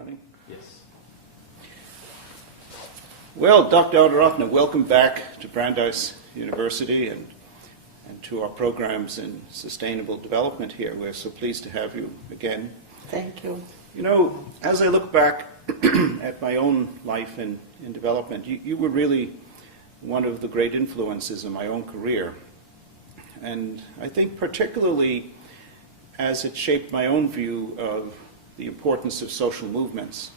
running? Yes. Well, Dr. Ariyaratne, welcome back to Brandeis University and to our programs in sustainable development here. We're so pleased to have you again. Thank you. You know, as I look back at my own life in development, you were really one of the great influences in my own career. And I think particularly as it shaped my own view of the importance of social movements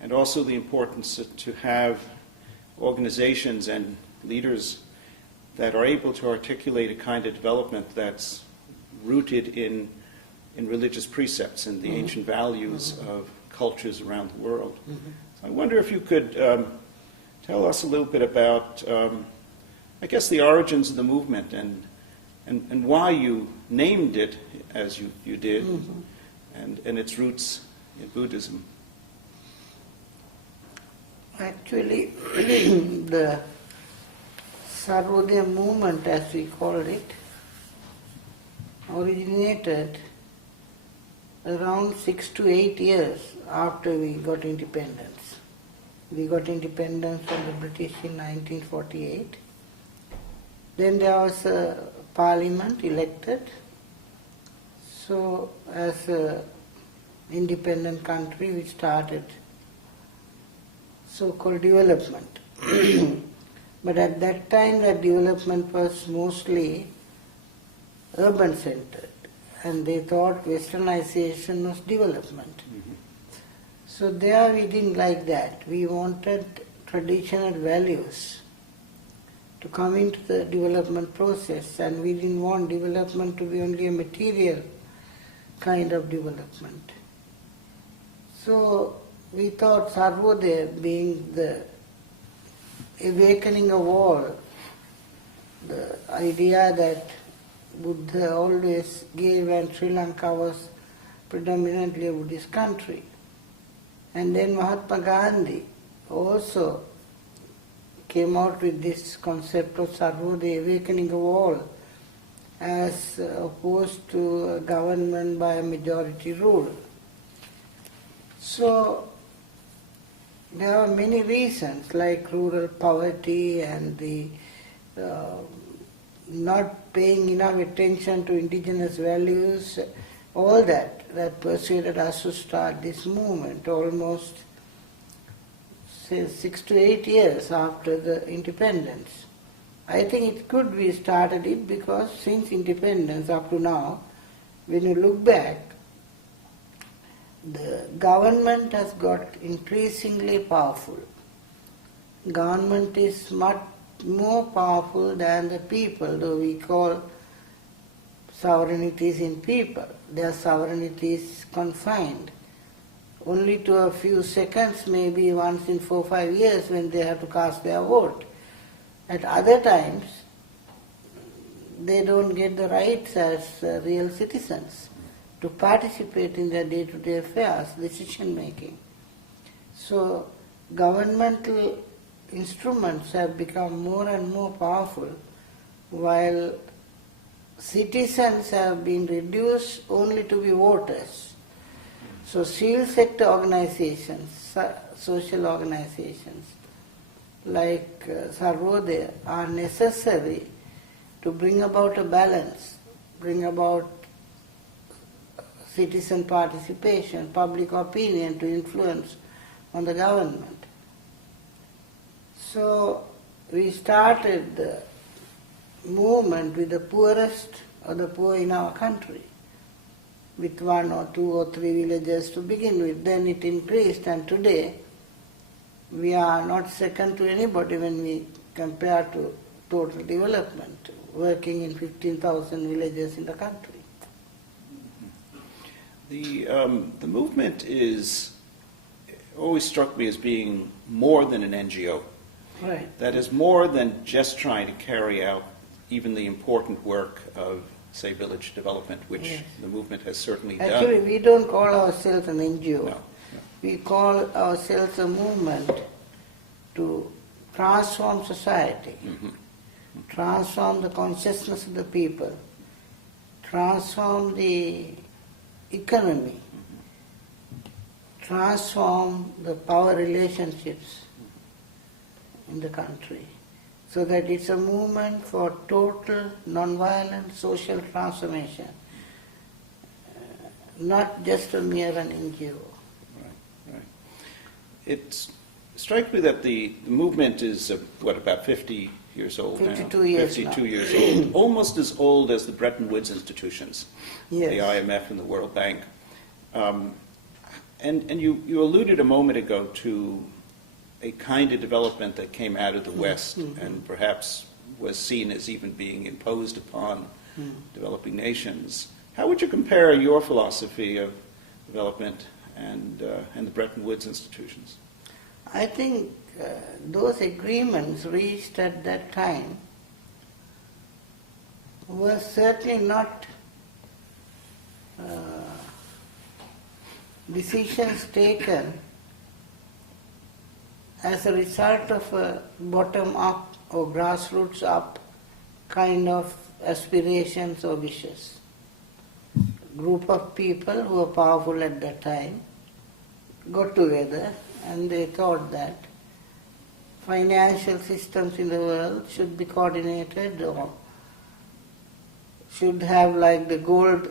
and also the importance to have organizations and leaders that are able to articulate a kind of development that's rooted in religious precepts and the ancient values of cultures around the world. So I wonder if you could tell us a little bit about, I guess, the origins of the movement and why you named it as you did, and its roots in Buddhism. Actually, the Sarvodaya movement, as we call it, originated around 6 to 8 years after we got independence. We got independence from the British in 1948. Then there was a parliament elected. So as an independent country, we started so-called development. But at that time, that development was mostly urban-centered, and they thought westernization was development. So there we didn't like that. We wanted traditional values to come into the development process, and we didn't want development to be only a material kind of development. So we thought Sarvodaya, being the awakening of all, the idea that Buddha always gave, and Sri Lanka was predominantly a Buddhist country. And then Mahatma Gandhi also came out with this concept of Sarvodaya, awakening of all, as opposed to a government by a majority rule. So there are many reasons, like rural poverty and the not paying enough attention to indigenous values, all that persuaded us to start this movement almost, say, 6 to 8 years after the independence. I think it could be started it because since independence up to now, when you look back, the government has got increasingly powerful. Government is much more powerful than the people, though we call sovereignties in people. Their sovereignty is confined only to a few seconds, maybe once in 4 or 5 years when they have to cast their vote. At other times, they don't get the rights as real citizens to participate in their day-to-day affairs, decision making. So governmental instruments have become more and more powerful, while citizens have been reduced only to be voters. So civil sector organizations, social organizations like Sarvodaya are necessary to bring about a balance, bring about citizen participation, public opinion to influence on the government. So we started the movement with the poorest of the poor in our country, with 1 or 2 or 3 villages to begin with. Then it increased, and today we are not second to anybody when we compare to total development, working in 15,000 villages in the country. The movement is always struck me as being more than an NGO. Right. That is more than just trying to carry out even the important work of, say, village development, which Yes. the movement has certainly Actually, done. we don't call ourselves an NGO. No. We call ourselves a movement to transform society, transform the consciousness of the people, transform the economy, transform the power relationships in the country, so that it's a movement for total non-violent social transformation, not just a mere an NGO. Right. It strikes me that the movement is, about 50 years old 52 now? years 52 now. years old. Almost as old as the Bretton Woods institutions, Yes. the IMF and the World Bank. And you alluded a moment ago to a kind of development that came out of the West and perhaps was seen as even being imposed upon developing nations. How would you compare your philosophy of development and the Bretton Woods institutions? I think those agreements reached at that time were certainly not decisions taken as a result of a bottom-up or grassroots-up kind of aspirations or wishes. Group of people who were powerful at that time got together and they thought that financial systems in the world should be coordinated or should have like the gold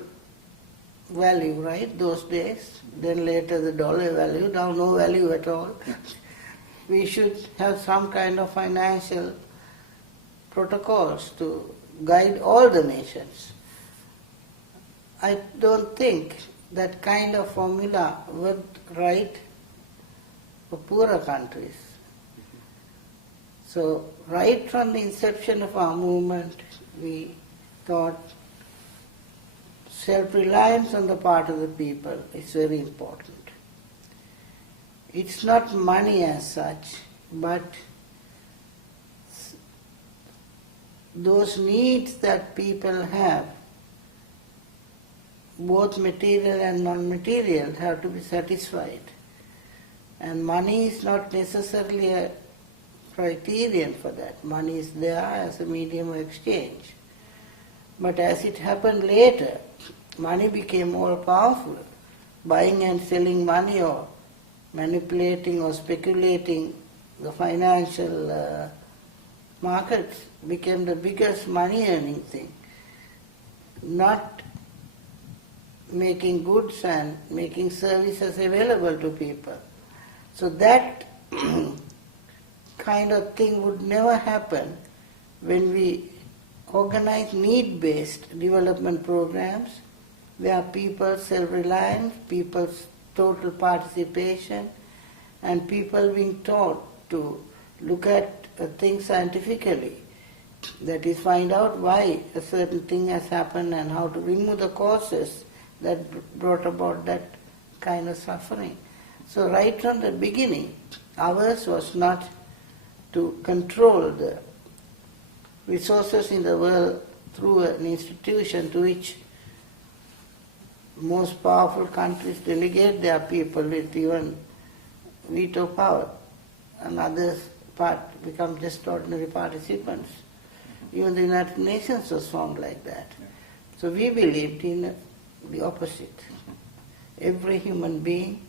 value, right, those days. Then later the dollar value, now no value at all. We should have some kind of financial protocols to guide all the nations. I don't think that kind of formula worked right for poorer countries. So right from the inception of our movement, we thought self-reliance on the part of the people is very important. It's not money as such, but those needs that people have, both material and non-material, have to be satisfied. And money is not necessarily a criterion for that. Money is there as a medium of exchange. But as it happened later, money became more powerful. Buying and selling money or manipulating or speculating the financial markets became the biggest money-earning thing. Not making goods and making services available to people. So that kind of thing would never happen when we organize need-based development programs where people self-reliance, people's total participation, and people being taught to look at things scientifically. That is, find out why a certain thing has happened and how to remove the causes that brought about that kind of suffering. So right from the beginning, ours was not to control the resources in the world through an institution to which most powerful countries delegate their people with even veto power, and others become just ordinary participants. Even the United Nations was formed like that. So we believed in the opposite. Every human being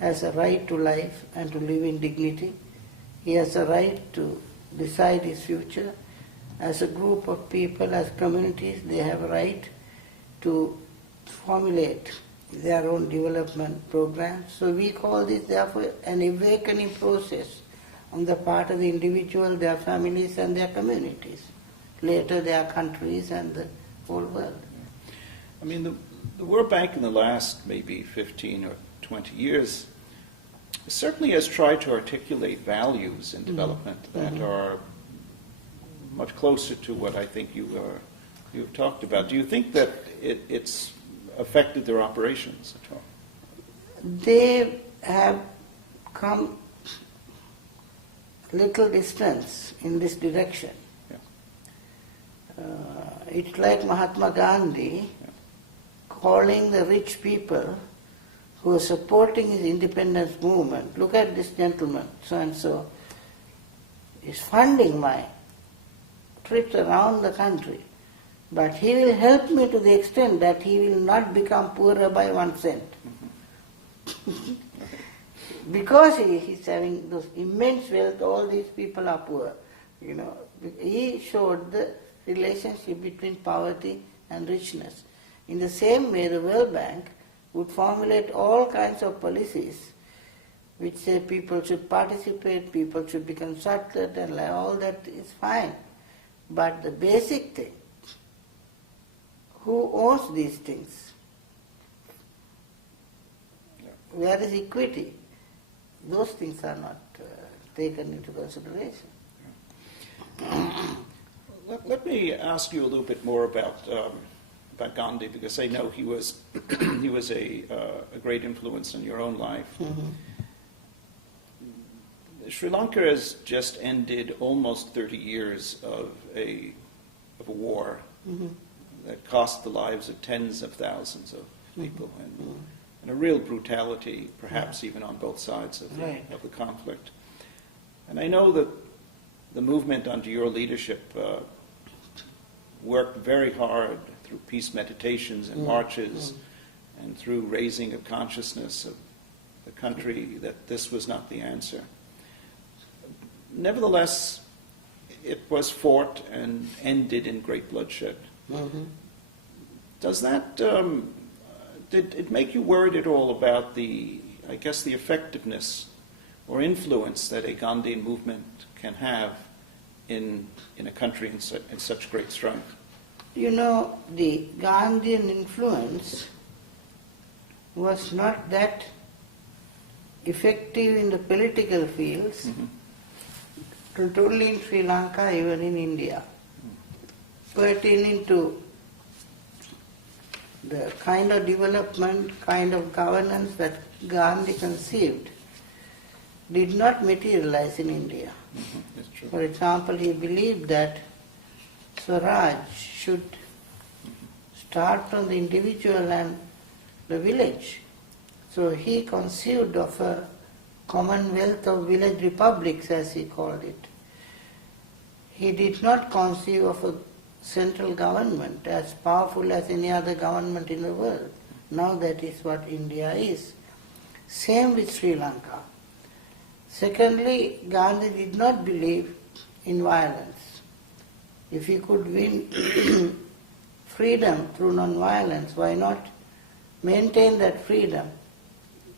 has a right to life and to live in dignity. He has a right to decide his future. As a group of people, as communities, they have a right to formulate their own development programs. So we call this, therefore, an awakening process on the part of the individual, their families and their communities. Later their countries and the whole world. I mean, the World Bank in the last maybe 15 or 20 years certainly has tried to articulate values in development that are much closer to what I think you've talked about. Do you think that it's affected their operations at all? They have come little distance in this direction. Yeah. It's like Mahatma Gandhi calling the rich people who are supporting his independence movement, look at this gentleman, so-and-so, is funding my trips around the country. But he will help me to the extent that he will not become poorer by 1 cent. because he's having those immense wealth, all these people are poor. You know, he showed the relationship between poverty and richness. In the same way, the World Bank would formulate all kinds of policies which say people should participate, people should be consulted, and all that is fine. But the basic thing, who owns these things? Where is equity? Those things are not taken into consideration. Let me ask you a little bit more about Gandhi, because I know he was he was a great influence in your own life. Mm-hmm. Sri Lanka has just ended almost 30 years of a war Mm-hmm. that cost the lives of tens of thousands of people, and a real brutality, perhaps even on both sides of the conflict. And I know that the movement under your leadership worked very hard through peace meditations and marches and through raising of consciousness of the country that this was not the answer. Nevertheless, it was fought and ended in great bloodshed. Mm-hmm. Does that, did it make you worried at all about the effectiveness or influence that a Gandhian movement can have in a country in such great strength? You know, the Gandhian influence was not that effective in the political fields, not only in Sri Lanka, even in India. Pertaining to the kind of development, kind of governance that Gandhi conceived did not materialize in India. That's true. For example, he believed that Swaraj should start from the individual and the village. So he conceived of a commonwealth of village republics, as he called it. He did not conceive of a central government as powerful as any other government in the world. Now that is what India is. Same with Sri Lanka. Secondly, Gandhi did not believe in violence. If he could win freedom through non-violence, why not maintain that freedom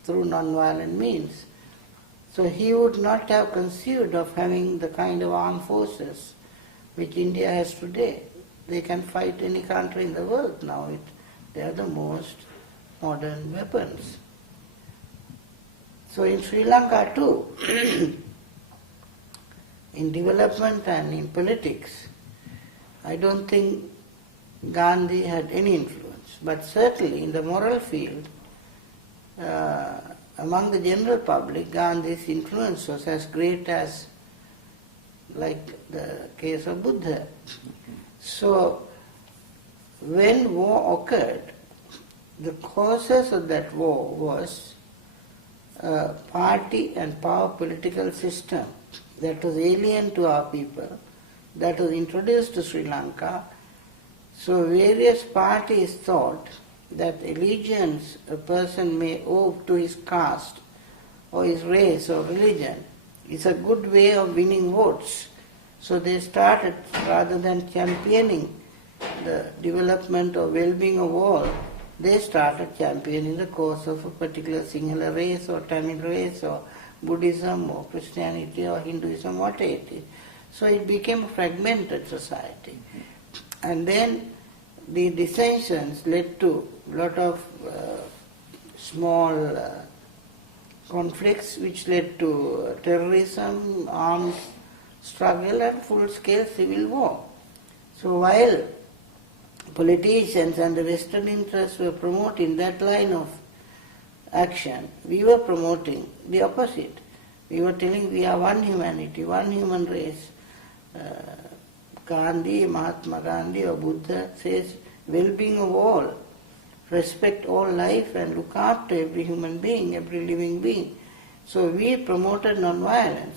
through non-violent means? So he would not have conceived of having the kind of armed forces which India has today. They can fight any country in the world now. They are the most modern weapons. So in Sri Lanka too, in development and in politics, I don't think Gandhi had any influence. But certainly in the moral field, among the general public, Gandhi's influence was as great as, like the case of Buddha. So when war occurred, the causes of that war was a party and power political system that was alien to our people, that was introduced to Sri Lanka. So various parties thought that allegiance a person may owe to his caste or his race or religion is a good way of winning votes. So they started, rather than championing the development or well-being of all, they started championing the cause of a particular Sinhala race or Tamil race or Buddhism or Christianity or Hinduism, whatever it is. So it became a fragmented society. And then the dissensions led to a lot of small conflicts which led to terrorism, armed struggle and full-scale civil war. So while politicians and the Western interests were promoting that line of action, we were promoting the opposite. We were telling we are one humanity, one human race. Gandhi, Mahatma Gandhi or Buddha says well-being of all, respect all life and look after every human being, every living being. So we promoted non-violence.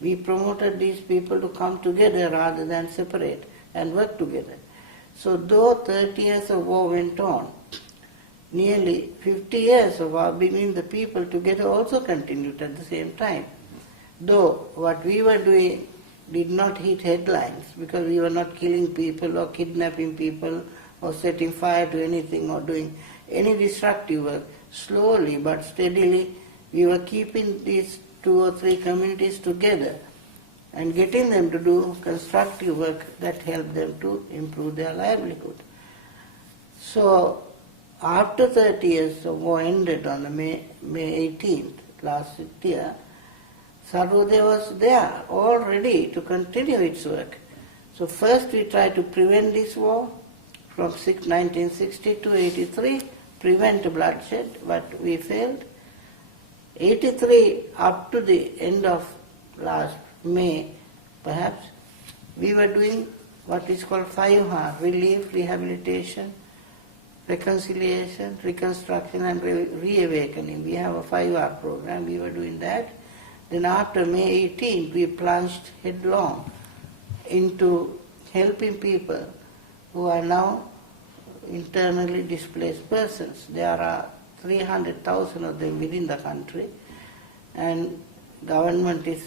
We promoted these people to come together rather than separate and work together. So though 30 years of war went on, nearly 50 years of our bringing the people together also continued at the same time. Though what we were doing did not hit headlines because we were not killing people or kidnapping people or setting fire to anything or doing any destructive work. Slowly but steadily we were keeping these 2 or 3 communities together and getting them to do constructive work that helped them to improve their livelihood. So after 30 years the war ended on the May 18th last year, Sarvodaya was there, all ready to continue its work. So first we tried to prevent this war from 1960 to 83, prevent bloodshed, but we failed. 83 up to the end of last May, perhaps, we were doing what is called 5R, relief, rehabilitation, reconciliation, reconstruction and reawakening. We have a 5R program, we were doing that. Then after May 18th, we plunged headlong into helping people who are now internally displaced persons. There are 300,000 of them within the country, and government is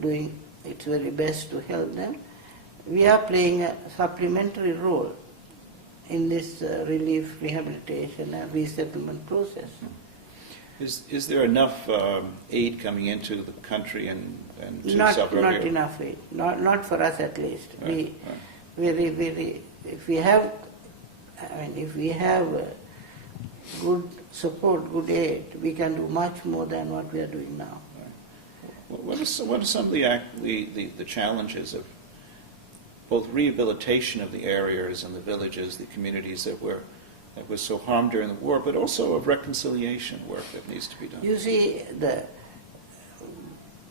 doing its very best to help them. We are playing a supplementary role in this relief, rehabilitation and resettlement process. Is there enough aid coming into the country and to Not Sarvodaya? enough aid, not for us at least. Right, If we have good support, good aid, we can do much more than what we are doing now. What are some of the challenges of both rehabilitation of the areas and the villages, the communities that were so harmed during the war, but also of reconciliation work that needs to be done? You see, the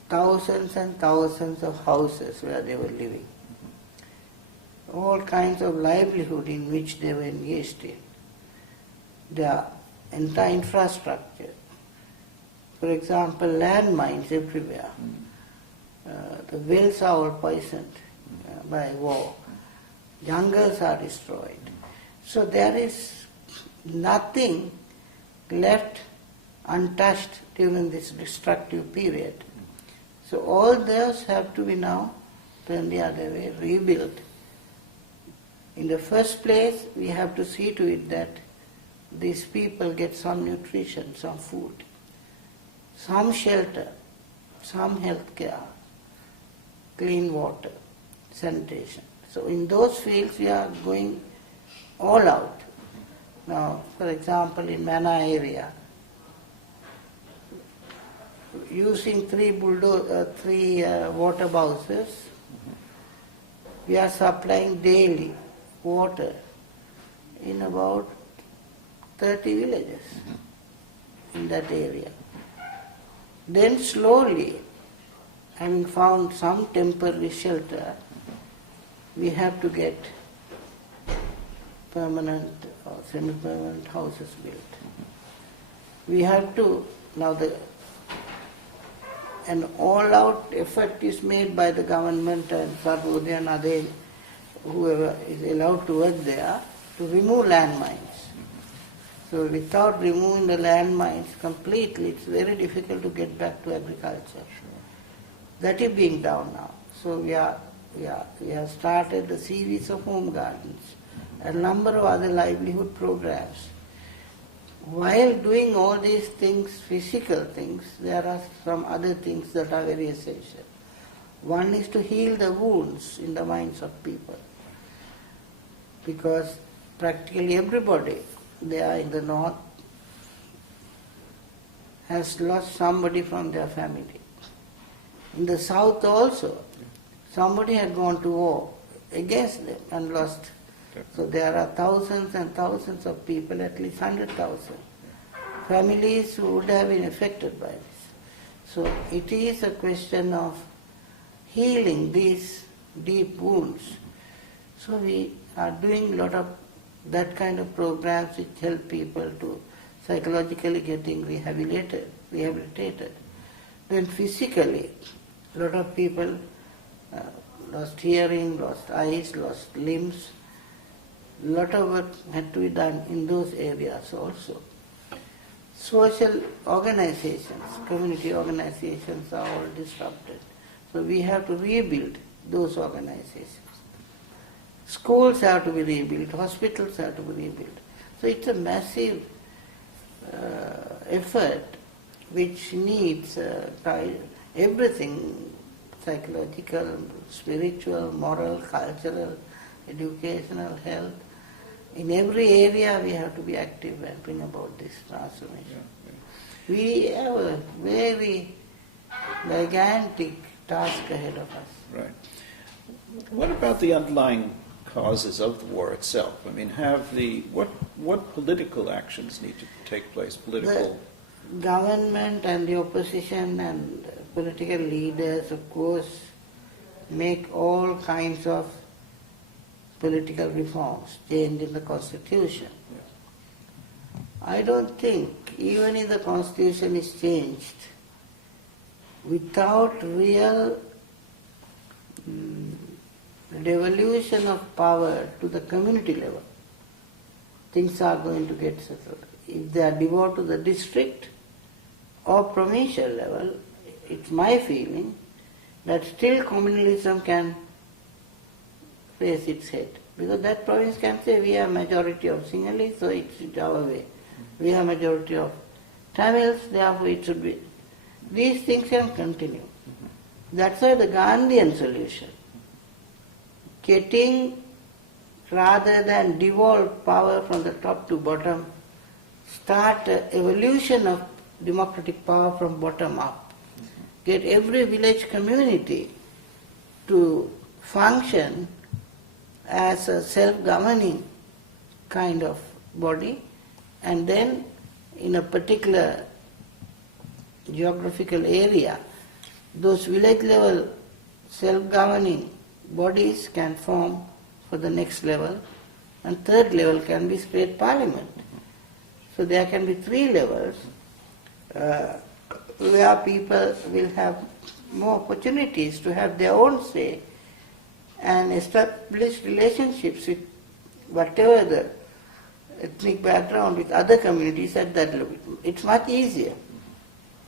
thousands and thousands of houses where they were living, all kinds of livelihood in which they were engaged in, their entire infrastructure. For example, landmines everywhere. The wells are all poisoned by war. Jungles are destroyed. So there is nothing left untouched during this destructive period. So all those have to be now turned the other way, rebuilt. In the first place, we have to see to it that these people get some nutrition, some food, some shelter, some health care, clean water, sanitation. So in those fields we are going all out. Now, for example, in Mana area, using 3 water bowsers, we are supplying daily water in about 30 villages in that area. Then slowly, having found some temporary shelter, we have to get permanent or semi-permanent houses built. We have to, an all-out effort is made by the government and Sarvodaya and other, whoever is allowed to work there, to remove landmines. So without removing the landmines completely, it's very difficult to get back to agriculture. That is being done now. So we have started a series of home gardens, a number of other livelihood programs. While doing all these things, physical things, there are some other things that are very essential. One is to heal the wounds in the minds of people, because practically everybody there in the north has lost somebody from their family. In the south also, somebody had gone to war against them and lost. So there are thousands and thousands of people, at least 100,000 families who would have been affected by this. So it is a question of healing these deep wounds. So we are doing a lot of that kind of programs which help people to psychologically getting rehabilitated. Then physically, a lot of people lost hearing, lost eyes, lost limbs. A lot of work had to be done in those areas also. social organizations, community organizations are all disrupted. So we have to rebuild those organizations. Schools have to be rebuilt, hospitals have to be rebuilt. So it's a massive effort which needs everything, psychological, spiritual, moral, cultural, educational, health. In every area we have to be active and bring about this transformation. We have a very gigantic task ahead of us. Right. What about the underlying causes of the war itself? I mean, what political actions need to take place? The government and the opposition and political leaders, of course, make all kinds of political reforms, change in the constitution. Yes. I don't think even if the constitution is changed, without real devolution of power to the community level, things are going to get settled. If they are devolved to the district or provincial level, it's my feeling that still communalism can raise its head. Because that province can say, we have majority of Sinhalese, so it's our way. We have majority of Tamils, therefore it should be. These things can continue. That's why the Gandhian solution, getting rather than devolve power from the top to bottom, start an evolution of democratic power from bottom up. Get every village community to function as a self-governing kind of body, and then in a particular geographical area, those village level self-governing bodies can form for the next level, and third level can be state parliament. So there can be three levels where people will have more opportunities to have their own say and establish relationships with whatever the ethnic background with other communities at that level. It's much easier.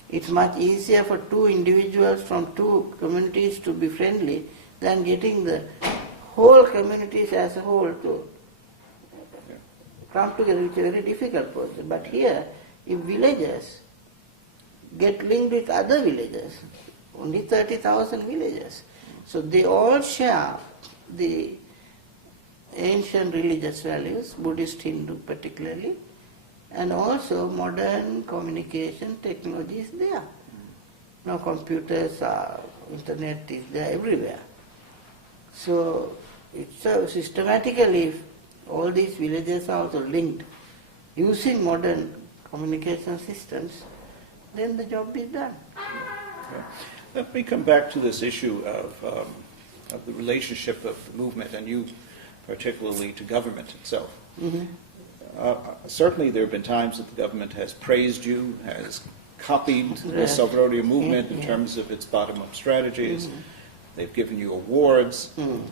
It's much easier for two individuals from two communities to be friendly than getting the whole communities as a whole to come together, which is a very difficult process. But here, if villages get linked with other villages, only 30,000 villages, so they all share the ancient religious values, Buddhist, Hindu particularly, and also modern communication technology is there. Now computers are, internet is there everywhere. So it's systematically, if all these villages are also linked using modern communication systems, then the job is done. Okay. Let me come back to this issue of the relationship of the movement, and you particularly to government itself. Mm-hmm. Certainly there have been times that the government has praised you, has copied the Salvadoria movement in terms of its bottom-up strategies. Mm-hmm. They've given you awards. Mm-hmm.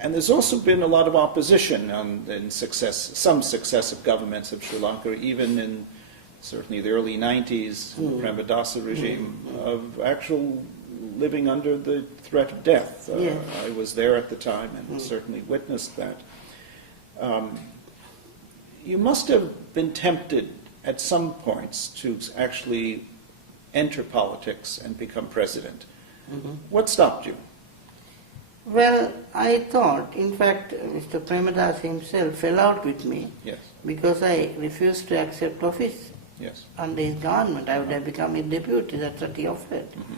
And there's also been a lot of opposition in some successive governments of Sri Lanka, even in certainly the early 90s, the Premadasa regime, of actual living under the threat of death. I was there at the time and certainly witnessed that. You must have been tempted at some points to actually enter politics and become president. Mm-hmm. What stopped you? Well, I thought, in fact, Mr. Premadas himself fell out with me because I refused to accept office under his government. I would have become a deputy, that's what he offered. Mm-hmm.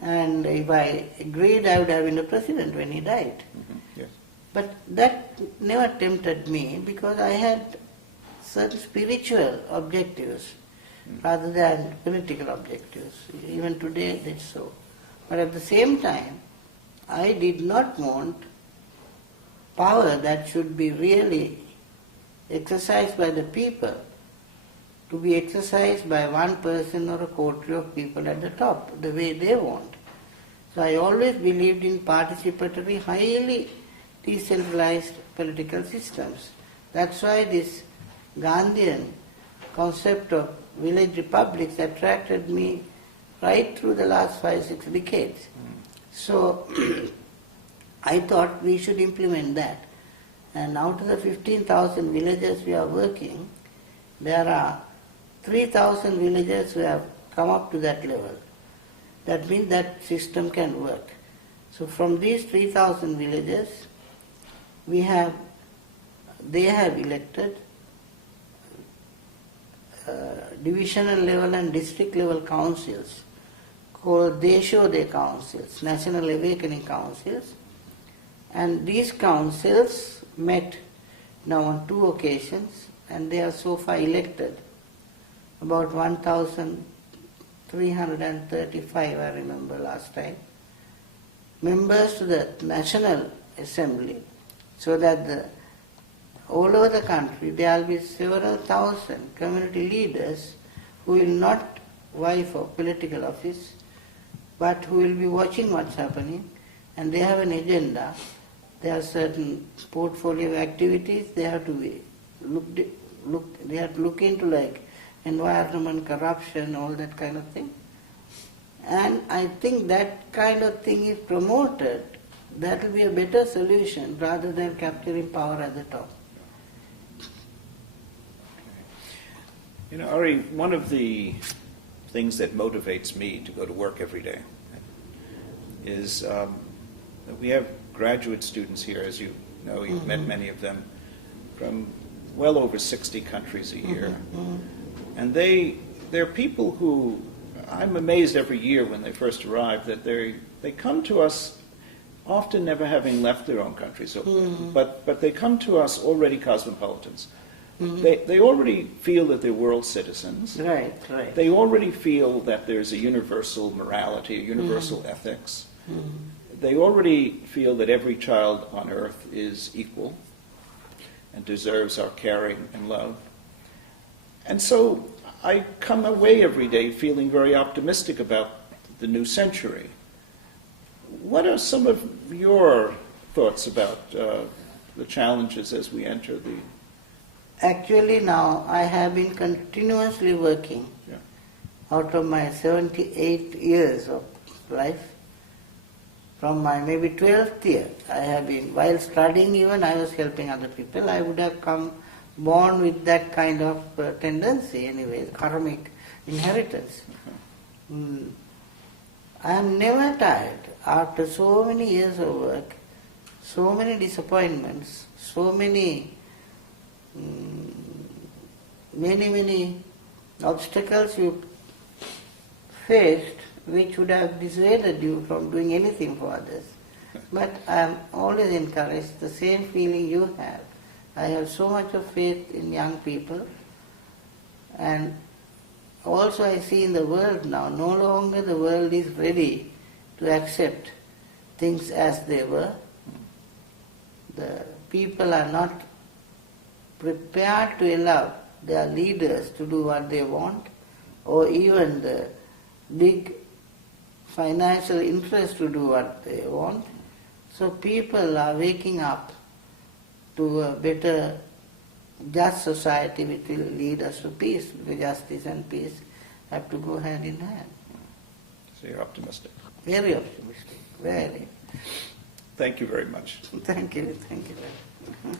And if I agreed, I would have been the president when he died. Mm-hmm. Yes. But that never tempted me because I had certain spiritual objectives rather than political objectives. Even today, that's so. But at the same time, I did not want power that should be really exercised by the people to be exercised by one person or a coterie of people at the top, the way they want. So I always believed in participatory, highly decentralized political systems. That's why this Gandhian concept of village republics attracted me right through the last 5-6 decades. So I thought we should implement that. And out of the 15,000 villages we are working, there are 3,000 villages who have come up to that level. That means that system can work. So from these 3,000 villages, they have elected divisional level and district level councils called Deshode councils, National Awakening Councils. And these councils met now on 2 occasions, and they are so far elected about 1,335, I remember last time, members to the National Assembly, so that all over the country there will be several thousand community leaders who will not vie for political office, but who will be watching what's happening, and they have an agenda. There are certain portfolio activities they have to be they have to look into, like environment, corruption, all that kind of thing. And I think that kind of thing is promoted, that will be a better solution rather than capturing power at the top. You know, Ari, one of the things that motivates me to go to work every day is that we have graduate students here, as you know, you've met many of them, from well over 60 countries a year. And they're people who, I'm amazed every year when they first arrive that they come to us often never having left their own country, but they come to us already cosmopolitans. They already feel that they're world citizens. Right. They already feel that there's a universal morality, a universal ethics. They already feel that every child on earth is equal and deserves our caring and love. And so I come away every day feeling very optimistic about the new century. What are some of your thoughts about the challenges as we enter the... Actually now I have been continuously working out of my 78 years of life. From my maybe 12th year, I have been, while studying even, I was helping other people. I would have born with that kind of tendency anyway, karmic inheritance. I am never tired. After so many years of work, so many disappointments, so many obstacles you faced, which would have dissuaded you from doing anything for others. But I am always encouraged, the same feeling you have. I have so much of faith in young people, and also I see in the world now, no longer the world is ready to accept things as they were. The people are not prepared to allow their leaders to do what they want, or even the big financial interest to do what they want. So people are waking up to a better, just society which will lead us to peace, because justice and peace have to go hand in hand. So you're optimistic. Very optimistic, very. Thank you very much. Thank you very much.